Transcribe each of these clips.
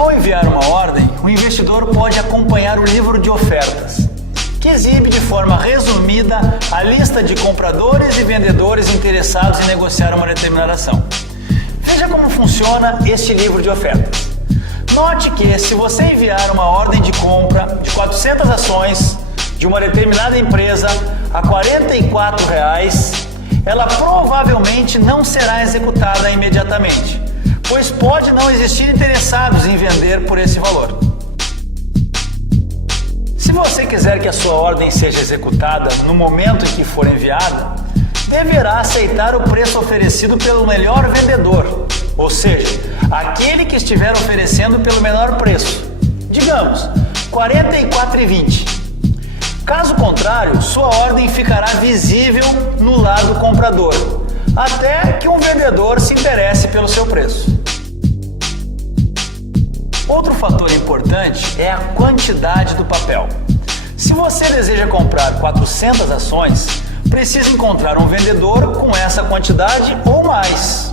Ao enviar uma ordem, o investidor pode acompanhar o livro de ofertas, que exibe de forma resumida a lista de compradores e vendedores interessados em negociar uma determinada ação. Veja como funciona este livro de ofertas. Note que se você enviar uma ordem de compra de 400 ações de uma determinada empresa a R$ 44, ela provavelmente não será executada imediatamente, pois pode não existir interessados em vender por esse valor. Se você quiser que a sua ordem seja executada no momento em que for enviada, deverá aceitar o preço oferecido pelo melhor vendedor, ou seja, aquele que estiver oferecendo pelo menor preço, digamos, R$ 44,20. Caso contrário, sua ordem ficará visível no lado comprador, até que um vendedor se interesse pelo seu preço. Outro fator importante é a quantidade do papel. Se você deseja comprar 400 ações, precisa encontrar um vendedor com essa quantidade ou mais,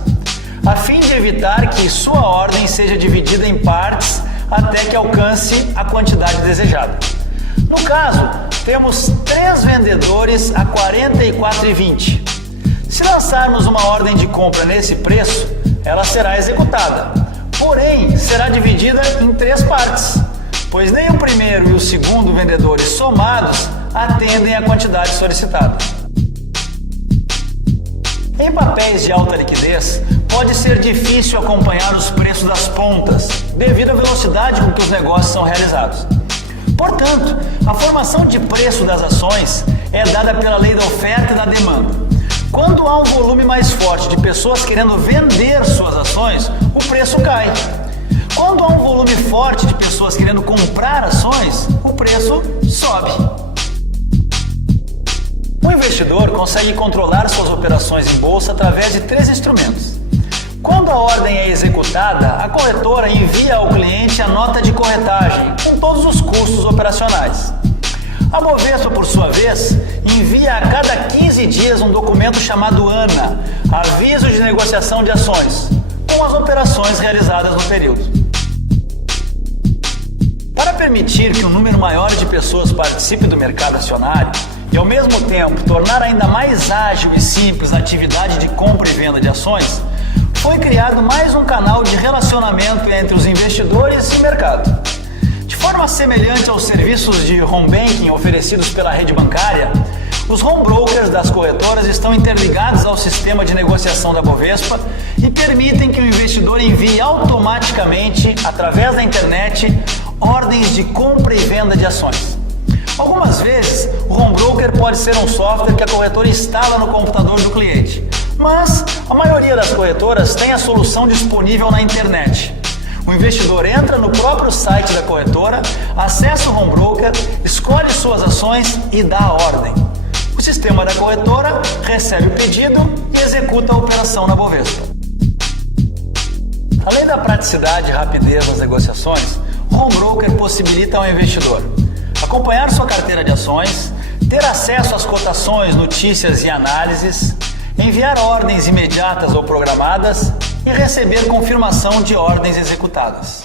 a fim de evitar que sua ordem seja dividida em partes até que alcance a quantidade desejada. No caso, temos 3 vendedores a R$ 44,20. Se lançarmos uma ordem de compra nesse preço, ela será executada, porém será dividida em 3 partes, pois nem o primeiro e o segundo vendedores somados atendem à quantidade solicitada. Em papéis de alta liquidez, pode ser difícil acompanhar os preços das pontas, devido à velocidade com que os negócios são realizados. Portanto, a formação de preço das ações é dada pela lei da oferta e da demanda. Quando há um volume mais forte de pessoas querendo vender suas ações, o preço cai. Quando há um volume forte de pessoas querendo comprar ações, o preço sobe. O investidor consegue controlar suas operações em bolsa através de 3 instrumentos. Quando a ordem é executada, a corretora envia ao cliente a nota de corretagem, com todos os custos operacionais. A Bovespa, por sua vez, envia a cada 15 dias um documento chamado ANA, Aviso de Negociação de Ações, com as operações realizadas no período. Para permitir que um número maior de pessoas participe do mercado acionário e, ao mesmo tempo, tornar ainda mais ágil e simples a atividade de compra e venda de ações, foi criado mais um canal de relacionamento entre os investidores e o mercado. De forma semelhante aos serviços de home banking oferecidos pela rede bancária, os home brokers das corretoras estão interligados ao sistema de negociação da Bovespa e permitem que o investidor envie automaticamente, através da internet, ordens de compra e venda de ações. Algumas vezes, o home broker pode ser um software que a corretora instala no computador do cliente, mas a maioria das corretoras tem a solução disponível na internet. O investidor entra no próprio site da corretora, acessa o home broker, escolhe suas ações e dá a ordem. O sistema da corretora recebe o pedido e executa a operação na Bovespa. Além da praticidade e rapidez nas negociações, o home broker possibilita ao investidor acompanhar sua carteira de ações, ter acesso às cotações, notícias e análises, enviar ordens imediatas ou programadas e receber confirmação de ordens executadas.